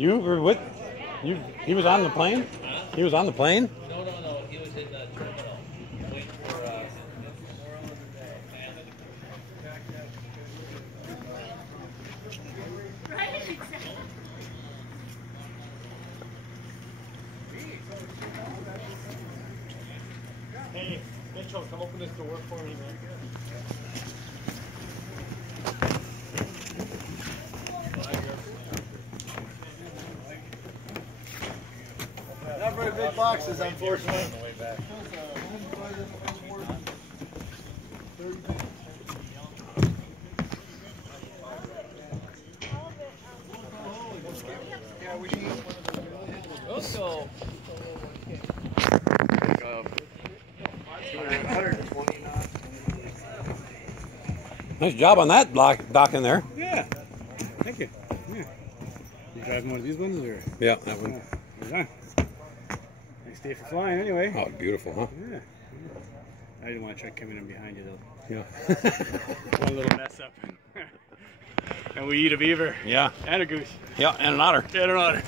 You were with you. He was on the plane. He was on the plane. No. He was in the terminal waiting for. Hey, Mitchell, come open this door for me, man. Not very big boxes, unfortunately. Let's go. 120 knots. Nice job on that dock in there. Yeah. Thank you. Yeah. You driving one of these ones or? Yeah, that one. You're done. Nice day for flying, anyway. Oh, beautiful, huh? Yeah. I didn't want to try coming in behind you though. Yeah. One little mess up. And we eat a beaver. Yeah. And a goose. Yeah, and an otter. And an otter.